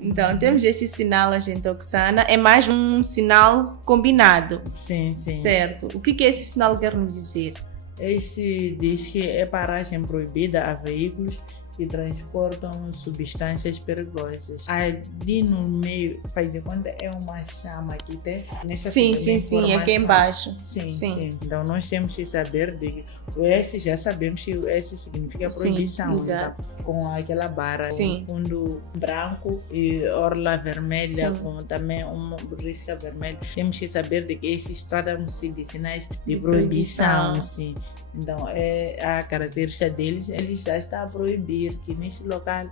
Então, temos este sinal, agente Oksana, é mais um sinal combinado. Sim, sim. Certo. O que esse sinal quer nos dizer? Este diz que é paragem proibida a veículos que transportam substâncias perigosas. Ali no meio, faz de conta, é uma chama que tem nessa Sim, aqui embaixo. Sim. Então nós temos que saber de o S, já sabemos que o S significa proibição. Sim, exato. Então, com aquela barra, Sim. com fundo branco e orla vermelha, Sim. com também uma risca vermelha. Temos que saber de que esses tratam-se de sinais de proibição. Sim. Então, é a característica deles, eles já estão a proibir que neste local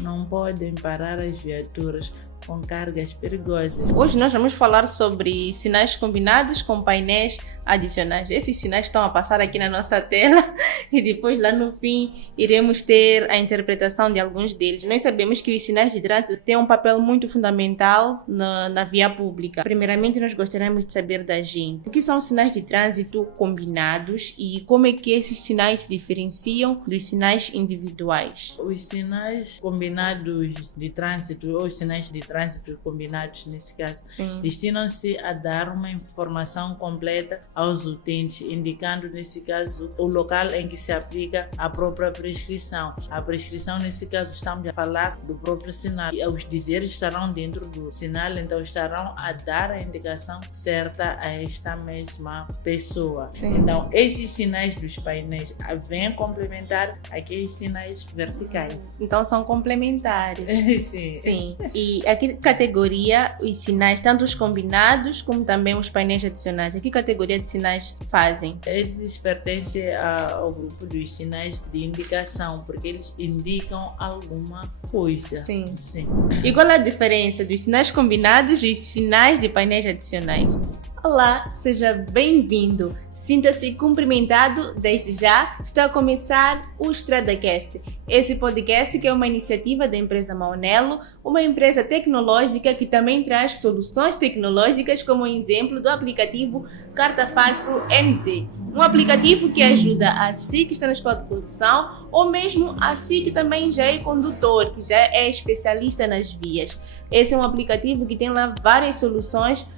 não podem parar as viaturas com cargas perigosas. Hoje nós vamos falar sobre sinais combinados com painéis adicionais. Esses sinais estão a passar aqui na nossa tela e depois lá no fim iremos ter a interpretação de alguns deles. Nós sabemos que os sinais de trânsito têm um papel muito fundamental na via pública. Primeiramente, nós gostaríamos de saber da gente o que são sinais de trânsito combinados e como é que esses sinais se diferenciam dos sinais individuais. Os sinais combinados de trânsito, ou os sinais de trânsito combinados nesse caso, destinam-se a dar uma informação completa aos utentes, indicando nesse caso o local em que se aplica a própria prescrição. A prescrição nesse caso estamos a falar do próprio sinal. E os dizeres estarão dentro do sinal, então estarão a dar a indicação certa a esta mesma pessoa. Sim. Então esses sinais dos painéis vêm complementar aqueles sinais verticais. Então são complementares. Sim. E a que categoria os sinais, tanto os combinados como também os painéis adicionais, a que categoria de sinais fazem? Eles pertencem ao grupo dos sinais de indicação, porque eles indicam alguma coisa. Sim. E qual é a diferença dos sinais combinados e os sinais de painéis adicionais? Olá, seja bem-vindo. Sinta-se cumprimentado desde já. Está a começar o StradaCast. Esse podcast que é uma iniciativa da empresa Maunelo, uma empresa tecnológica que também traz soluções tecnológicas, como o exemplo do aplicativo Carta Fácil MZ. Um aplicativo que ajuda a si que está na escola de condução ou mesmo a si que também já é condutor, que já é especialista nas vias. Esse é um aplicativo que tem lá várias soluções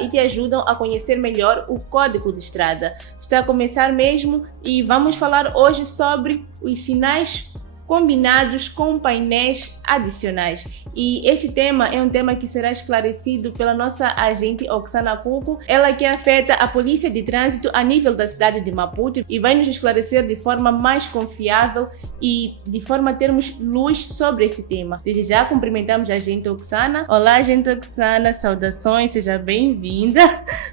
e te ajudam a conhecer melhor o código de estrada. Está a começar mesmo e vamos falar hoje sobre os sinais combinados com painéis adicionais. E este tema é um tema que será esclarecido pela nossa agente Oksana Cuco, ela que afeta a polícia de trânsito a nível da cidade de Maputo e vai nos esclarecer de forma mais confiável e de forma a termos luz sobre este tema. Desde já cumprimentamos a agente Oksana. Olá, agente Oksana, saudações, seja bem-vinda.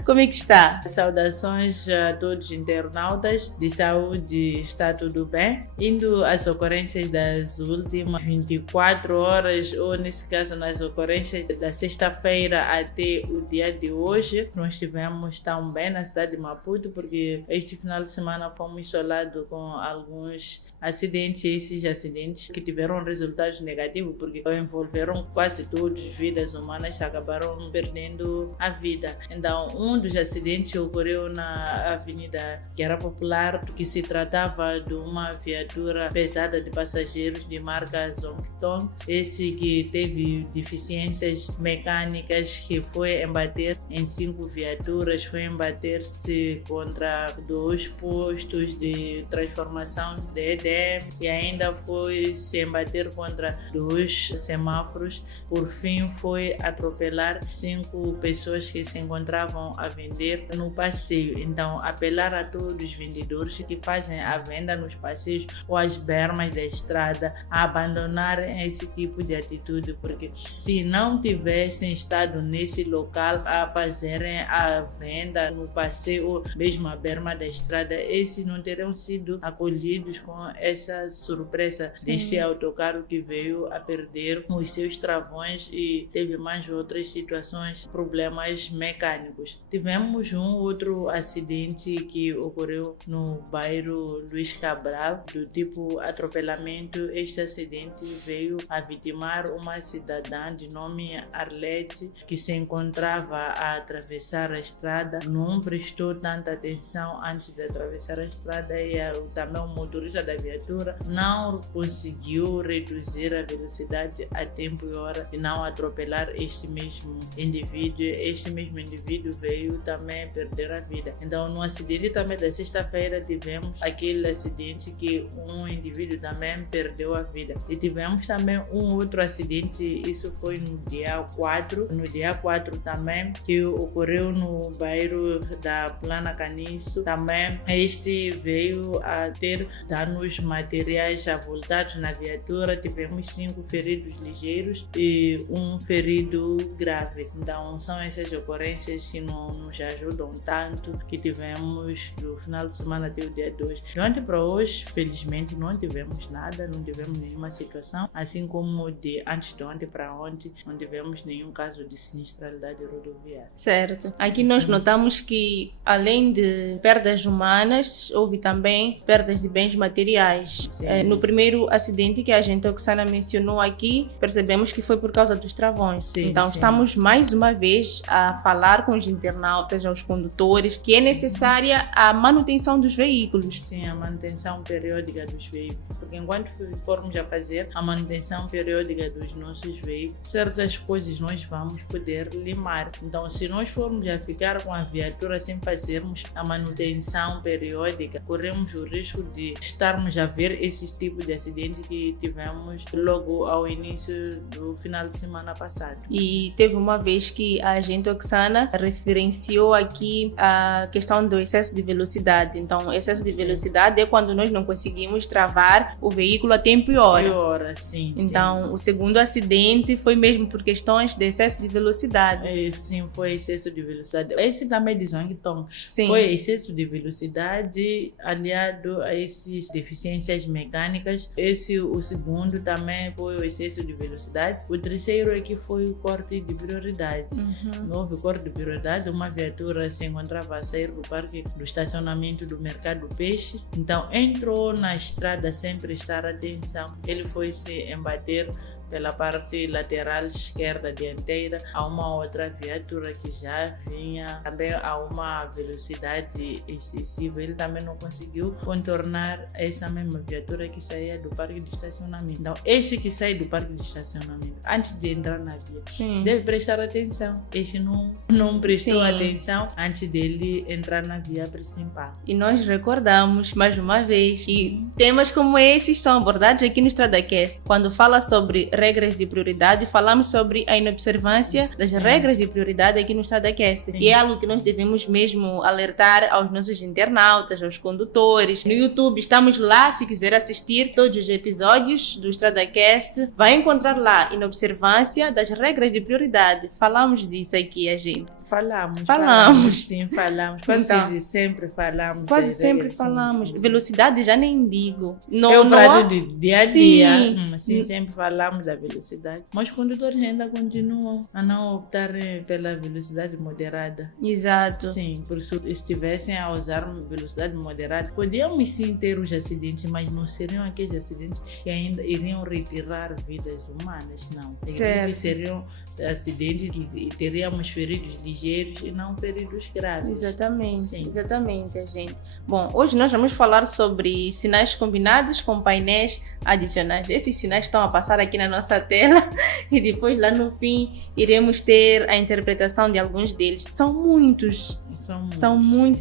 Como é que está? Saudações a todos os internautas de saúde, está tudo bem? Indo às ocorrências das últimas 24 horas, ou nesse caso nas ocorrências da sexta-feira até o dia de hoje, nós estivemos tão bem na cidade de Maputo, porque este final de semana fomos isolados com alguns acidentes, esses acidentes que tiveram resultados negativos, porque envolveram quase todos vidas humanas, acabaram perdendo a vida. Então, um dos acidentes ocorreu na Avenida Guerra Popular, que se tratava de uma viatura pesada de passageiros de marca Zongtong, esse que teve deficiências mecânicas, que foi embater em 5 viaturas, foi embater-se contra 2 postos de transformação de EDM e ainda foi se embater contra 2 semáforos. Por fim, foi atropelar 5 pessoas que se encontravam a vender no passeio. Então, apelar a todos os vendedores que fazem a venda nos passeios ou às bermas da estrada a abandonarem esse tipo de atitude, porque se não tivessem estado nesse local a fazerem a venda no passeio ou mesmo a berma da estrada, esses não teriam sido acolhidos com essa surpresa deste autocarro que veio a perder os seus travões e teve mais outras situações, problemas mecânicos. Tivemos um outro acidente que ocorreu no bairro Luiz Cabral, do tipo atropelamento. Este acidente veio a vitimar uma cidadã de nome Arlete, que se encontrava a atravessar a estrada, não prestou tanta atenção antes de atravessar a estrada e também o motorista da viatura não conseguiu reduzir a velocidade a tempo e hora e não atropelar este mesmo indivíduo. Este mesmo indivíduo veio também perder a vida. Então, no acidente também da sexta-feira, tivemos aquele acidente que um indivíduo também perdeu a vida. E tivemos também um outro acidente, isso foi no dia 4. No dia 4 também, que ocorreu no bairro da Plana Caniço. Também este veio a ter danos materiais avultados na viatura. Tivemos 5 feridos ligeiros e um ferido grave. Então, são essas ocorrências que não nos ajudam tanto, que tivemos do final de semana até o dia 2. De ontem para hoje, felizmente, não tivemos nada, não tivemos nenhuma situação, assim como de antes de ontem para ontem, não tivemos nenhum caso de sinistralidade rodoviária. Certo. Aqui nós notamos que, além de perdas humanas, houve também perdas de bens materiais. No primeiro acidente que a agente Oxana mencionou aqui, percebemos que foi por causa dos travões. Então, estamos mais uma vez a falar com os internautas, aos condutores, que é necessária a manutenção dos veículos. Sim, a manutenção periódica dos veículos. Porque enquanto formos a fazer a manutenção periódica dos nossos veículos, certas coisas nós vamos poder limar. Então, se nós formos a ficar com a viatura sem fazermos a manutenção periódica, corremos o risco de estarmos a ver esses tipos de acidentes que tivemos logo ao início do final de semana passado. E teve uma vez que a agente Oxana referenciou aqui a questão do excesso de velocidade. Então, excesso de velocidade é quando nós não conseguimos travar o veículo a tempo e hora. Então, o segundo acidente foi mesmo por questões de excesso de velocidade. Sim, foi excesso de velocidade. Esse também de Zongtong. Foi excesso de velocidade aliado a essas deficiências mecânicas. O segundo também foi o excesso de velocidade. O terceiro é que foi o corte de prioridade. Não houve corte de prioridade. Uma viatura se encontrava a sair do parque do estacionamento do Mercado Peixe. Então, entrou na estrada sem prestar atenção. Ele foi se embater pela parte lateral esquerda dianteira a uma outra viatura que já vinha também a uma velocidade excessiva. Ele também não conseguiu contornar essa mesma viatura que saía do parque de estacionamento. Então, este que sai do parque de estacionamento, antes de entrar na via, deve prestar atenção. Este não prestou atenção antes dele entrar na via principal. E nós recordamos, mais uma vez, que temas como esses são abordados aqui no StradaCast. Quando fala sobre regras de prioridade, falamos sobre a inobservância das regras de prioridade aqui no StradaCast. E é algo que nós devemos mesmo alertar aos nossos internautas, aos condutores. No YouTube estamos lá, se quiser assistir todos os episódios do StradaCast, vai encontrar lá inobservância das regras de prioridade. Falamos disso aqui, a gente. Falamos. Sim, falamos. Quase sempre falamos. Velocidade já nem digo. É o prazo de dia a dia. Sim, sempre falamos da velocidade. Mas os condutores ainda continuam a não optar pela velocidade moderada. Exato. Sim, por se estivessem a usar velocidade moderada, podíamos sim ter os acidentes, mas não seriam aqueles acidentes que ainda iriam retirar vidas humanas, não. Seriam acidentes que teríamos feridos ligeiros e não feridos graves. Exatamente, gente. Bom, hoje nós vamos falar sobre sinais combinados com painéis adicionais. Esses sinais estão a passar aqui na nossa tela e depois lá no fim iremos ter a interpretação de alguns deles. São muitos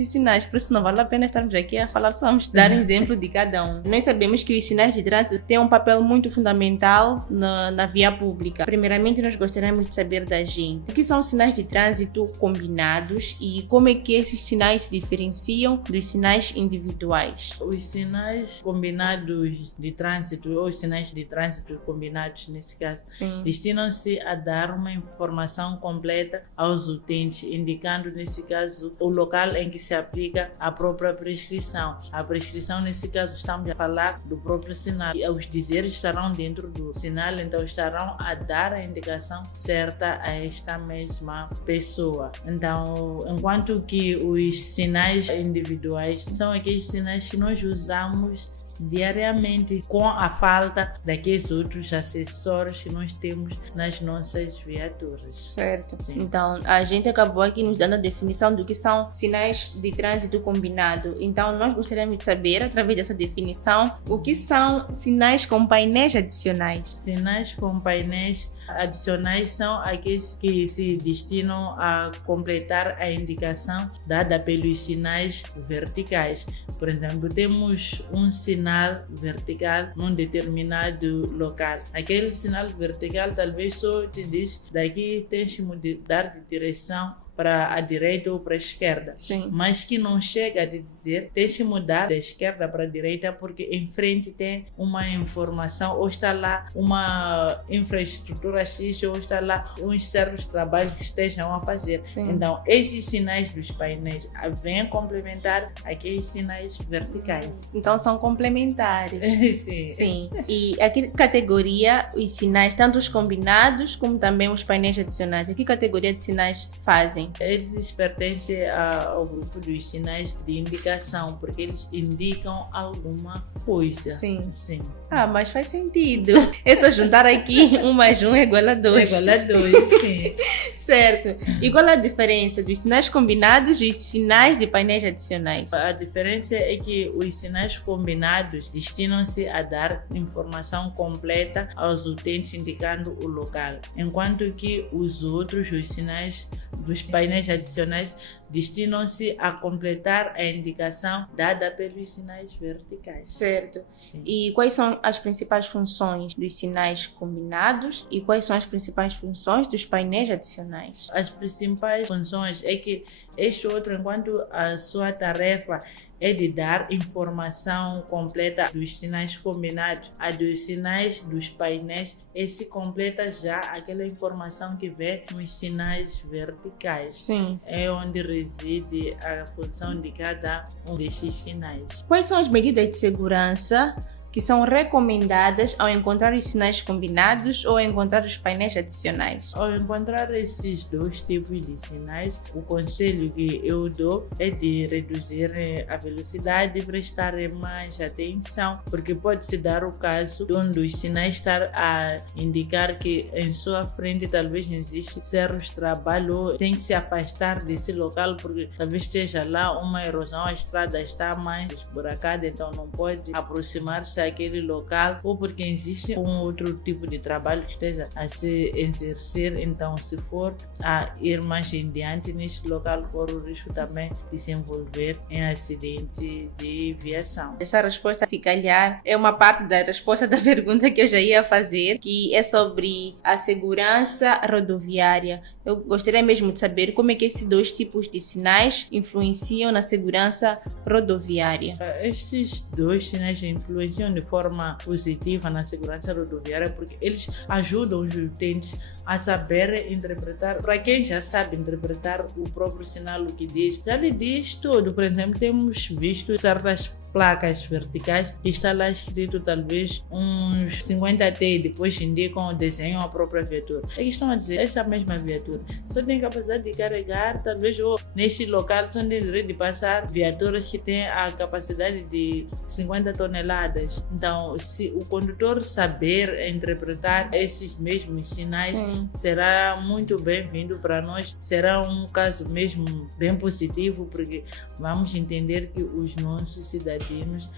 sinais, por isso não vale a pena estarmos aqui a falar, só vamos dar exemplo de cada um. Nós sabemos que os sinais de trânsito têm um papel muito fundamental na via pública. Primeiramente, nós gostaríamos de saber da gente o que são sinais de trânsito combinados e como é que esses sinais se diferenciam dos sinais individuais. Os sinais combinados de trânsito, ou os sinais de trânsito combinados nesse caso, destinam-se a dar uma informação completa aos utentes, indicando nesse caso o local em que se aplica a própria prescrição. A prescrição, nesse caso, estamos a falar do próprio sinal. E os dizeres estarão dentro do sinal, então estarão a dar a indicação certa a esta mesma pessoa. Então, enquanto que os sinais individuais são aqueles sinais que nós usamos diariamente com a falta daqueles outros acessórios que nós temos nas nossas viaturas. Certo. Sim. Então, a gente acabou aqui nos dando a definição do que são sinais de trânsito combinado. Então, nós gostaríamos de saber, através dessa definição, o que são sinais com painéis adicionais. Sinais com painéis adicionais são aqueles que se destinam a completar a indicação dada pelos sinais verticais. Por exemplo, temos um sinal vertical num determinado local. Aquele sinal vertical talvez só te diz daqui tens que mudar de direção para a direita ou para a esquerda. Sim. Mas que não chega a te dizer tens que mudar da esquerda para a direita porque em frente tem uma informação ou está lá uma infraestrutura X ou está lá uns certos trabalhos que estejam a fazer. Sim. Então, esses sinais dos painéis vêm complementar aqueles sinais verticais. Então, são complementares. Sim. Sim. E a que categoria os sinais, tanto os combinados como também os painéis adicionais, a que categoria de sinais fazem? Eles pertencem ao grupo dos sinais de indicação, porque eles indicam alguma coisa. Sim. Sim. Ah, mas faz sentido. É só juntar aqui 1 mais 1 é igual a 2. É igual a 2, sim. Certo. E qual é a diferença dos sinais combinados e os sinais de painéis adicionais? A diferença é que os sinais combinados destinam-se a dar informação completa aos utentes indicando o local, enquanto que os outros, os sinais dos painéis adicionais, destinam-se a completar a indicação dada pelos sinais verticais. Certo. Sim. E quais são as principais funções dos sinais combinados e quais são as principais funções dos painéis adicionais? As principais funções é que este outro, enquanto a sua tarefa é de dar informação completa dos sinais combinados, a dos sinais dos painéis, esse completa já aquela informação que vem nos sinais verticais. Sim. É onde reside a função de cada um destes sinais. Quais são as medidas de segurança que são recomendadas ao encontrar os sinais combinados ou ao encontrar os painéis adicionais? Ao encontrar esses dois tipos de sinais, o conselho que eu dou é de reduzir a velocidade e prestar mais atenção, porque pode-se dar o caso de um dos sinais estar a indicar que em sua frente talvez existe certos trabalhos ou tem que se afastar desse local porque talvez esteja lá uma erosão, a estrada está mais esburacada, então não pode aproximar-se aquele local ou porque existe um outro tipo de trabalho que esteja a se exercer, então se for a ir mais em diante neste local corre o risco também de se envolver em acidente de viação. Essa resposta, se calhar, é uma parte da resposta da pergunta que eu já ia fazer, que é sobre a segurança rodoviária. Eu gostaria mesmo de saber como é que esses dois tipos de sinais influenciam na segurança rodoviária. Estes dois sinais influenciam de forma positiva na segurança rodoviária porque eles ajudam os utentes a saber interpretar. Para quem já sabe interpretar o próprio sinal, o que diz, já lhe diz tudo. Por exemplo, temos visto certas placas verticais e está lá escrito talvez uns 50T e depois indicam o desenho a própria viatura. Eles estão a dizer, esta mesma viatura só tem capacidade de carregar, talvez ou neste local só tem direito de passar viaturas que têm a capacidade de 50 toneladas. Então, se o condutor saber interpretar esses mesmos sinais, Sim. será muito bem-vindo para nós. Será um caso mesmo bem positivo, porque vamos entender que os nossos cidadãos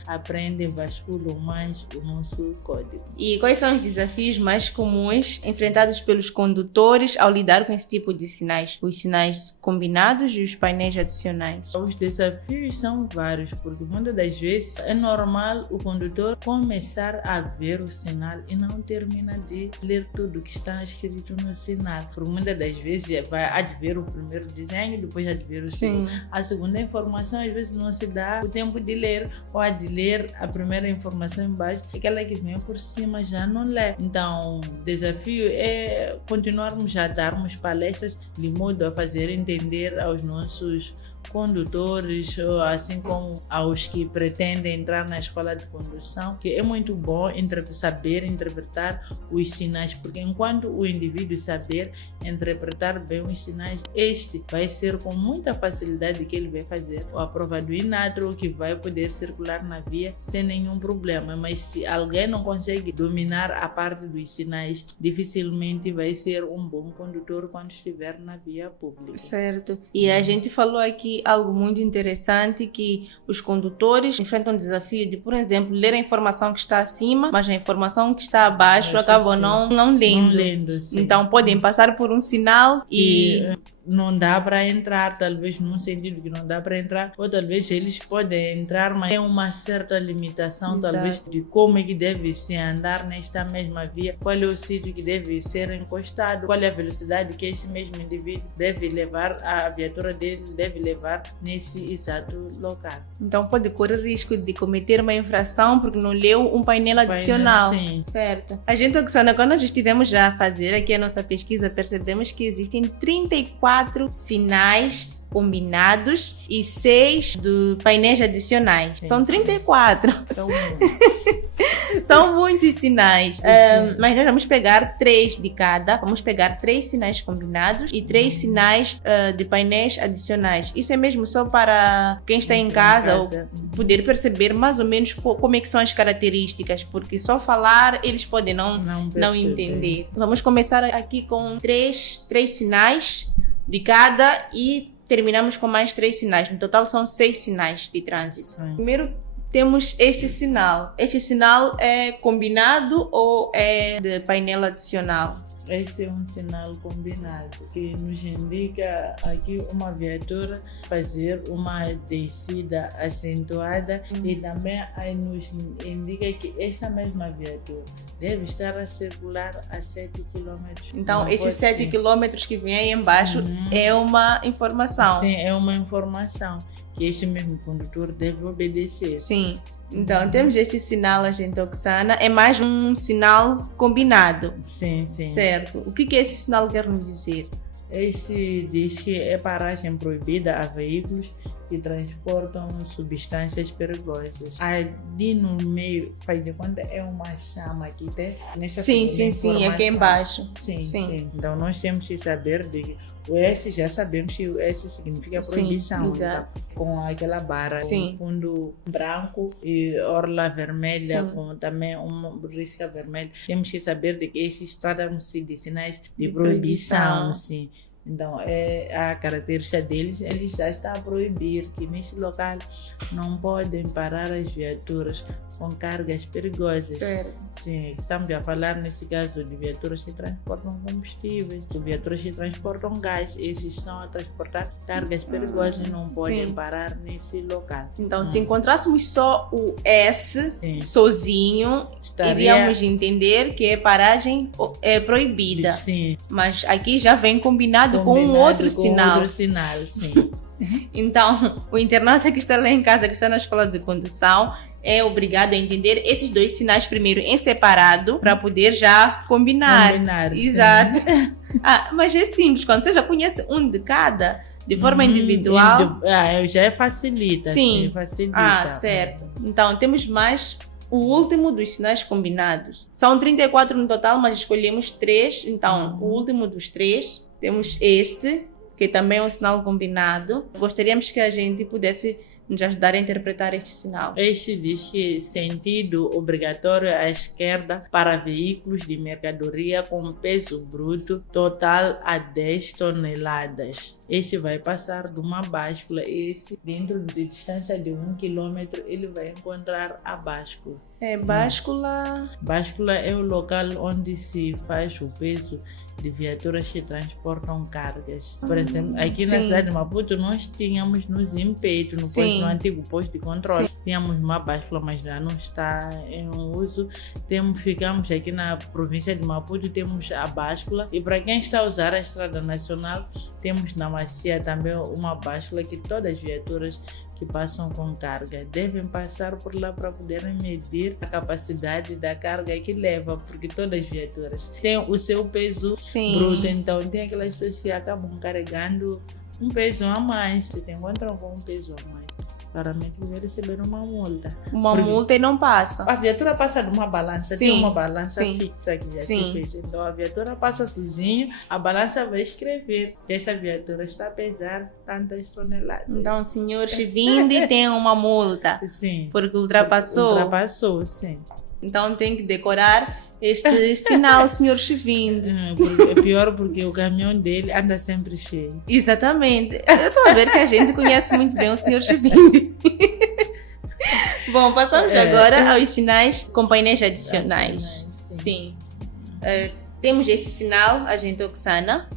aprendem, vasculham mais o nosso código. E quais são os desafios mais comuns enfrentados pelos condutores ao lidar com esse tipo de sinais? Os sinais combinados e os painéis adicionais? Os desafios são vários, porque muitas das vezes é normal o condutor começar a ver o sinal e não termina de ler tudo que está escrito no sinal. Por muitas das vezes vai adver o primeiro desenho, depois adver o segundo. A segunda informação às vezes não se dá o tempo de ler, ou a de ler a primeira informação embaixo, aquela que vem por cima já não lê. Então, o desafio é continuarmos a darmos palestras de modo a fazer entender aos nossos condutores, assim como aos que pretendem entrar na escola de condução, que é muito bom saber interpretar os sinais, porque enquanto o indivíduo saber interpretar bem os sinais, este vai ser com muita facilidade que ele vai fazer a prova do INATRO, que vai poder circular na via sem nenhum problema. Mas se alguém não consegue dominar a parte dos sinais, dificilmente vai ser um bom condutor quando estiver na via pública. Certo. E a gente falou aqui algo muito interessante, que os condutores enfrentam o desafio de, por exemplo, ler a informação que está acima, mas a informação que está abaixo acabam não lendo. Sim. Então podem passar por um sinal e não dá para entrar, talvez num sentido que não dá para entrar, ou talvez eles podem entrar, mas tem uma certa limitação, Exato. talvez, de como é que deve se andar nesta mesma via, qual é o sítio que deve ser encostado, qual é a velocidade que esse mesmo indivíduo deve levar, a viatura dele deve levar nesse exato local. então pode correr risco de cometer uma infração porque não leu um painel adicional. Sim. Certo. A gente, Oksana, quando nós estivemos já a fazer aqui a nossa pesquisa, percebemos que existem 34 sinais combinados e 6 de painéis adicionais. Sim. São 34. Então, São muitos sinais. Mas nós vamos pegar 3 de cada. Vamos pegar 3 sinais combinados e 3 sinais de painéis adicionais. Isso é mesmo só para quem está em casa ou poder perceber mais ou menos como é que são as características, porque só falar eles podem não entender. Vamos começar aqui com 3 sinais de cada e terminamos com mais 3 sinais. No total são 6 sinais de trânsito. Sim. Primeiro temos este sinal. Este sinal é combinado ou é de painel adicional? Este é um sinal combinado que nos indica aqui uma viatura fazer uma descida acentuada e também aí nos indica que esta mesma viatura deve estar a circular a 7 km. Então, esses 7 km que vem aí embaixo é uma informação. Sim, é uma informação que este mesmo condutor deve obedecer. Sim. Então, temos este sinal, agente Oksana, é mais um sinal combinado. Sim. Certo. O que esse sinal quer nos dizer? Este diz que é paragem proibida a veículos que transportam substâncias perigosas. Ali no meio, faz de conta, é uma chama que tem nesta Sim, aqui embaixo. Sim. Então nós temos que saber de o S, já sabemos que o S significa proibição. Sim, exato. Então, com aquela barra, Sim. fundo branco e orla vermelha, Sim. com também uma risca vermelha. Temos que saber de que esses tratam-se de sinais de proibição. Sim. Então, é a característica deles, eles já estão a proibir que neste local não podem parar as viaturas com cargas perigosas. Certo. Sim, estamos a falar nesse caso de viaturas que transportam combustíveis, de viaturas que transportam gás. Esses estão a transportar cargas perigosas e não podem parar nesse local. Então, se encontrássemos só o S sozinho, iríamos entender que a paragem é proibida. Sim. Mas aqui já vem combinado com um outro sinal. Outro sinal, sim. Então, o internauta que está lá em casa, que está na escola de condução, é obrigado a entender esses 2 sinais primeiro em separado para poder já combinar. Exato. Mas é simples, quando você já conhece um de cada, de forma individual. Já facilita. Sim. Facilita. Certo. Então, temos mais o último dos sinais combinados. São 34 no total, mas escolhemos 3. Então, o último dos 3, temos este, que também é um sinal combinado. Gostaríamos que a gente pudesse nos ajudar a interpretar este sinal. Este diz que sentido obrigatório à esquerda para veículos de mercadoria com peso bruto total a 10 toneladas. Este vai passar de uma báscula. Esse, dentro de distância de 1 km, ele vai encontrar a báscula. Báscula. Báscula é o local onde se faz o peso de viaturas que transportam cargas. Por exemplo, aqui na cidade de Maputo, nós tínhamos no Zimpeito, no antigo posto de controle, tínhamos uma báscula, mas já não está em uso. Ficamos aqui na província de Maputo, temos a báscula. E para quem está a usar a estrada nacional, temos na Macia também uma báscula que todas as viaturas que passam com carga devem passar por lá para poderem medir a capacidade da carga que leva, porque todas as viaturas têm o seu peso bruto, então tem aquelas pessoas que acabam carregando um peso a mais. Se te encontram com um peso a mais, claramente vai receber uma multa. Multa e não passa. A viatura passa de uma balança, tem uma balança fixa que já se fez. Então a viatura passa sozinho, a balança vai escrever que esta viatura está a pesar tantas toneladas. Então, senhor Chivindi tem uma multa. Sim. Porque ultrapassou. Ultrapassou, sim. Então tem que decorar este sinal, senhor Chivindi. É pior porque o caminhão dele anda sempre cheio. Exatamente. Eu estou a ver que a gente conhece muito bem o senhor Chivindi. Bom, passamos agora aos sinais com painéis adicionais. Sim. Temos este sinal, agente Oksana.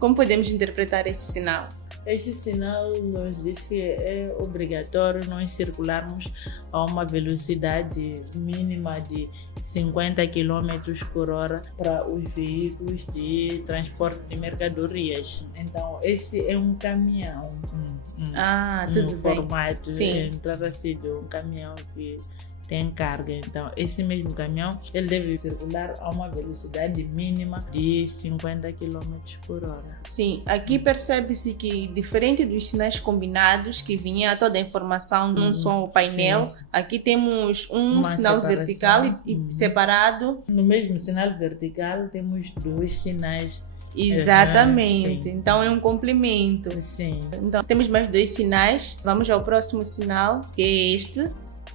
Como podemos interpretar este sinal? Este sinal nos diz que é obrigatório nós circularmos a uma velocidade mínima de 50 km por hora para os veículos de transporte de mercadorias. Então, esse é um caminhão. Tudo bem. Formato, trata-se de um caminhão que tem carga. Então, esse mesmo caminhão, ele deve circular a uma velocidade mínima de 50 km por hora. Sim, aqui percebe-se que, diferente dos sinais combinados, que vinha toda a informação num só painel, aqui temos um sinal vertical e separado. No mesmo sinal vertical, temos dois sinais. Exatamente, então é um complemento. Sim. Então, temos mais dois sinais. Vamos ao próximo sinal, que é este.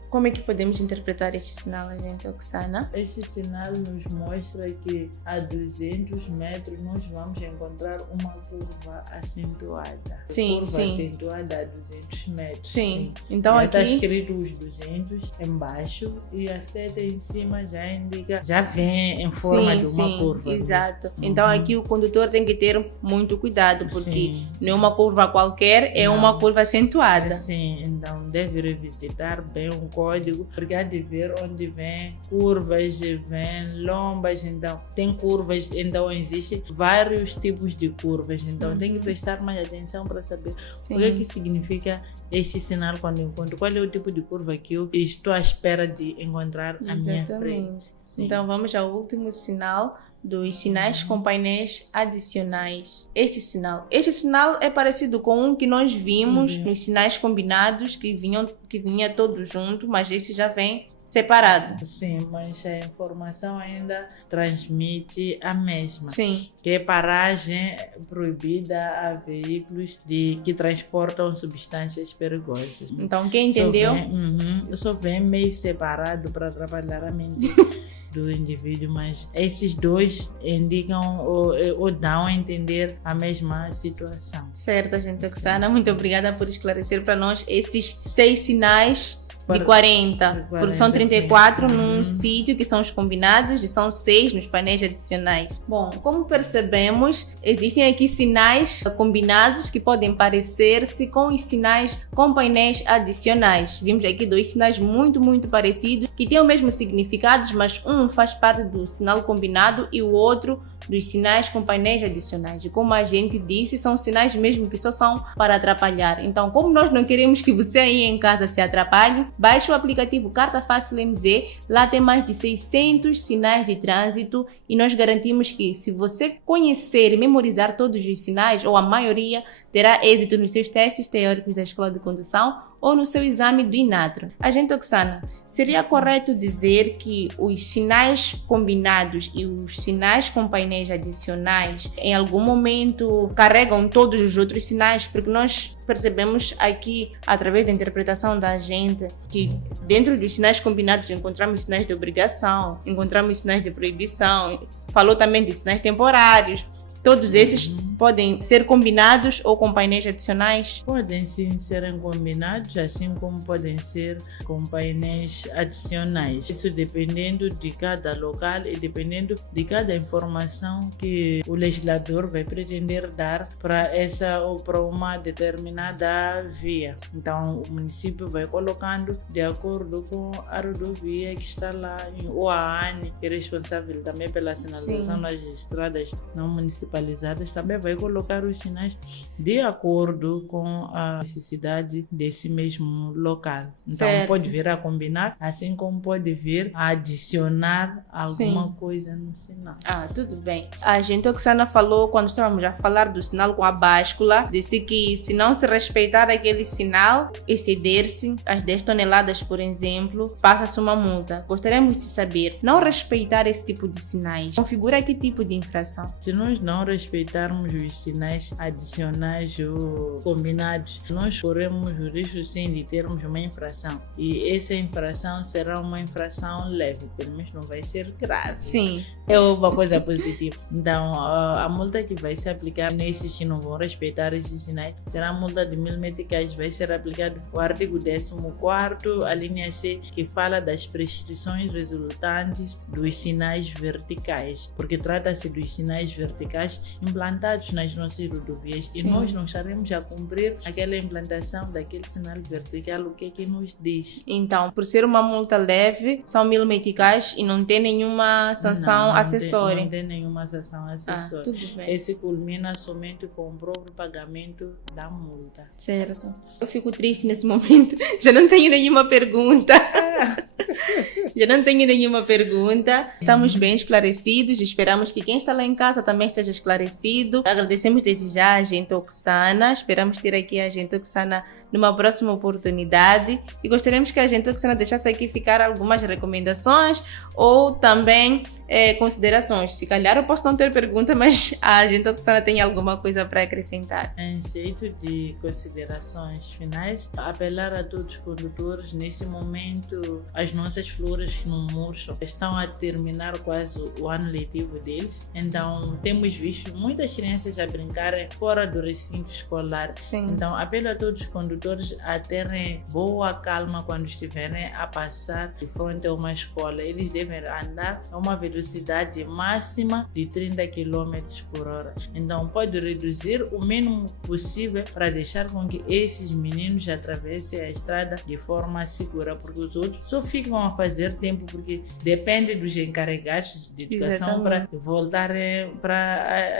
Como é que podemos interpretar este sinal, agente Oksana? Este sinal nos mostra que a 200 metros nós vamos encontrar uma curva acentuada. Curva acentuada a 200 metros. Sim. Então já aqui está escrito os 200 embaixo e a seta em cima já indica, já vem em forma de uma curva. Exato. Então aqui o condutor tem que ter muito cuidado, porque não é uma curva qualquer, é uma curva acentuada. Sim, então deve revisitar bem o código, porque há de ver onde vem curvas, vem lombas, então tem curvas, então existem vários tipos de curvas, então tem que prestar mais atenção para saber o que significa este sinal quando encontro, qual é o tipo de curva que eu estou à espera de encontrar à minha frente. Então vamos ao último sinal dos sinais com painéis adicionais. Este sinal é parecido com um que nós vimos nos sinais combinados que vinha todo junto, mas este já vem separado. Sim, mas a informação ainda transmite a mesma. Sim. Que é paragem proibida a veículos que transportam substâncias perigosas. Então, quem entendeu? Só vem meio separado para atrapalhar a mente do indivíduo, mas esses dois indicam ou dão a entender a mesma situação. Certo, agente Oksana, muito obrigada por esclarecer para nós esses 6 sinais de 40, porque são 34 num sítio que são os combinados e são 6 nos painéis adicionais. Bom, como percebemos, existem aqui sinais combinados que podem parecer-se com os sinais com painéis adicionais. Vimos aqui 2 sinais muito parecidos que têm o mesmo significado, mas um faz parte do sinal combinado e o outro dos sinais com painéis adicionais. E como a gente disse, são sinais mesmo que só são para atrapalhar. Então, como nós não queremos que você aí em casa se atrapalhe, baixe o aplicativo Carta Fácil MZ. Lá tem mais de 600 sinais de trânsito e nós garantimos que, se você conhecer e memorizar todos os sinais, ou a maioria, terá êxito nos seus testes teóricos da Escola de Condução ou no seu exame do INATRO. Agente Oksana, seria correto dizer que os sinais combinados e os sinais com painéis adicionais em algum momento carregam todos os outros sinais? Porque nós percebemos aqui, através da interpretação da agente, que dentro dos sinais combinados encontramos sinais de obrigação, encontramos sinais de proibição, falou também de sinais temporários. Todos esses podem ser combinados ou com painéis adicionais? Podem sim ser combinados, assim como podem ser com painéis adicionais. Isso dependendo de cada local e dependendo de cada informação que o legislador vai pretender dar para essa ou para uma determinada via. Então, o município vai colocando de acordo com a rodovia que está lá, ou a ANE, que é responsável também pela sinalização nas estradas não municipais, também vai vai colocar os sinais de acordo com a necessidade desse mesmo local. Então Certo. pode vir a combinar, assim como pode vir a adicionar alguma Sim. coisa no sinal. Tudo bem. A agente Oksana falou, quando estávamos a falar do sinal com a báscula, disse que se não se respeitar aquele sinal, exceder-se as 10 toneladas, por exemplo, passa-se uma multa. Gostaríamos de saber, não respeitar esse tipo de sinais configura que tipo de infração? Se nós não respeitarmos os sinais adicionais ou combinados, nós corremos o risco sim de termos uma infração. E essa infração será uma infração leve, pelo menos não vai ser grave. Sim. É uma coisa positiva. Então, a multa que vai se aplicar nesses que não vão respeitar esses sinais será a multa de 1.000 meticais. Vai ser aplicado o artigo 14º, a linha C, que fala das prescrições resultantes dos sinais verticais, porque trata-se dos sinais verticais implantados nas nossas rodovias. Sim. E nós não estaremos a cumprir aquela implantação daquele sinal vertical. O que é que nos diz? Então, por ser uma multa leve, são 1.000 meticais e não tem nenhuma sanção acessória. Não tem nenhuma sanção acessória. Tudo bem. Esse culmina somente com o próprio pagamento da multa. Certo. Eu fico triste nesse momento. Já não tenho nenhuma pergunta. Estamos bem esclarecidos. Esperamos que quem está lá em casa também esteja esclarecido. Agradecemos desde já a agente Oksana. Esperamos ter aqui a agente Oksana numa próxima oportunidade. E gostaríamos que a agente Oksana deixasse aqui ficar algumas recomendações ou também considerações. Se calhar eu posso não ter pergunta, mas a agente Oksana tem alguma coisa para acrescentar. Em jeito de considerações finais, apelar a todos os condutores. Neste momento, as nossas flores no murcho estão a terminar quase o ano letivo deles. Então, temos visto muitas crianças a brincarem fora do recinto escolar. Sim. Então, apelo a todos os condutores a terem boa calma quando estiverem a passar de frente a uma escola. Eles devem andar a uma velocidade máxima de 30 km por hora. Então, pode reduzir o mínimo possível para deixar com que esses meninos atravessem a estrada de forma segura, porque os outros só ficam a fazer tempo porque depende dos encarregados de educação para voltarem para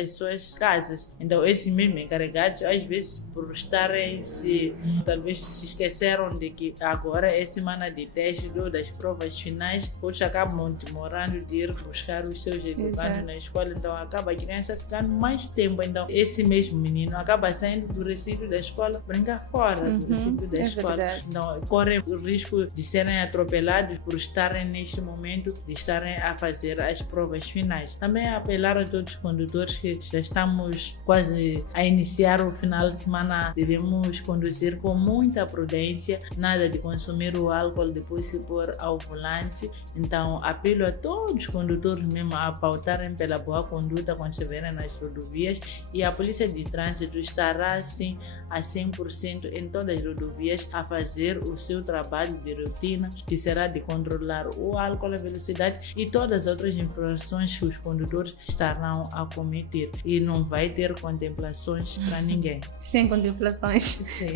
as suas casas. Então, esses mesmos encarregados, às vezes, por estarem talvez se esqueceram de que agora é semana de teste ou das provas finais, outros acabam demorando de ir buscar os seus educandos na escola, então acaba a criança ficando mais tempo. Então esse mesmo menino acaba saindo do recinto da escola, brincar fora do recinto da escola. Verdade. Então correm o risco de serem atropelados por estarem neste momento de estarem a fazer as provas finais. Também apelar a todos os condutores que já estamos quase a iniciar o final de semana, devemos conduzir com muita prudência, nada de consumir o álcool depois se pôr ao volante. Então apelo a todos os condutores mesmo a pautarem pela boa conduta quando estiverem nas rodovias, e a polícia de trânsito estará sim a 100% em todas as rodovias a fazer o seu trabalho de rotina, que será de controlar o álcool, a velocidade e todas as outras infrações que os condutores estarão a cometer, e não vai ter contemplações para ninguém. Sem contemplações. Sim.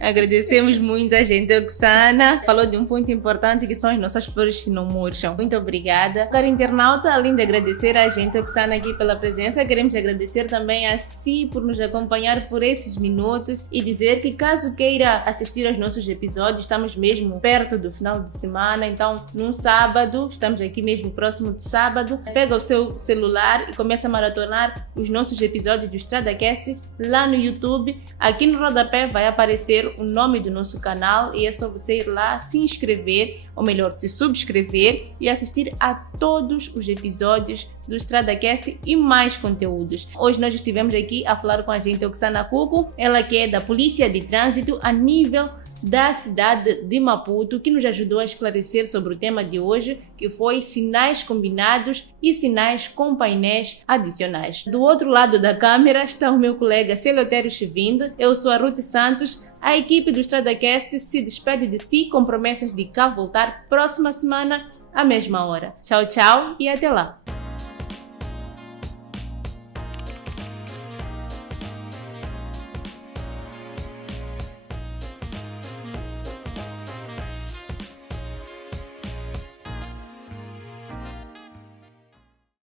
Agradecemos muito a gente Oksana. Falou de um ponto importante que são as nossas flores que não murcham. Muito obrigada. Caro internauta, além de agradecer a gente Oksana aqui pela presença, queremos agradecer também a si por nos acompanhar por esses minutos e dizer que caso queira assistir aos nossos episódios, estamos mesmo perto do final de semana, então num sábado, estamos aqui mesmo próximo de sábado, pega o seu celular e começa a maratonar os nossos episódios do StradaCast lá no YouTube. Aqui no rodapé vai aparecer o nome do nosso canal e é só você ir lá, se inscrever, ou melhor, se subscrever e assistir a todos os episódios do StradaCast e mais conteúdos. Hoje nós estivemos aqui a falar com a gente Oksana Cuco, ela que é da Polícia de Trânsito a nível da cidade de Maputo, que nos ajudou a esclarecer sobre o tema de hoje, que foi sinais combinados e sinais com painéis adicionais. Do outro lado da câmera está o meu colega Celiotério Chivindo, eu sou a Ruth Santos. A equipe do StradaCast se despede de si com promessas de cá voltar próxima semana à mesma hora. Tchau, tchau e até lá!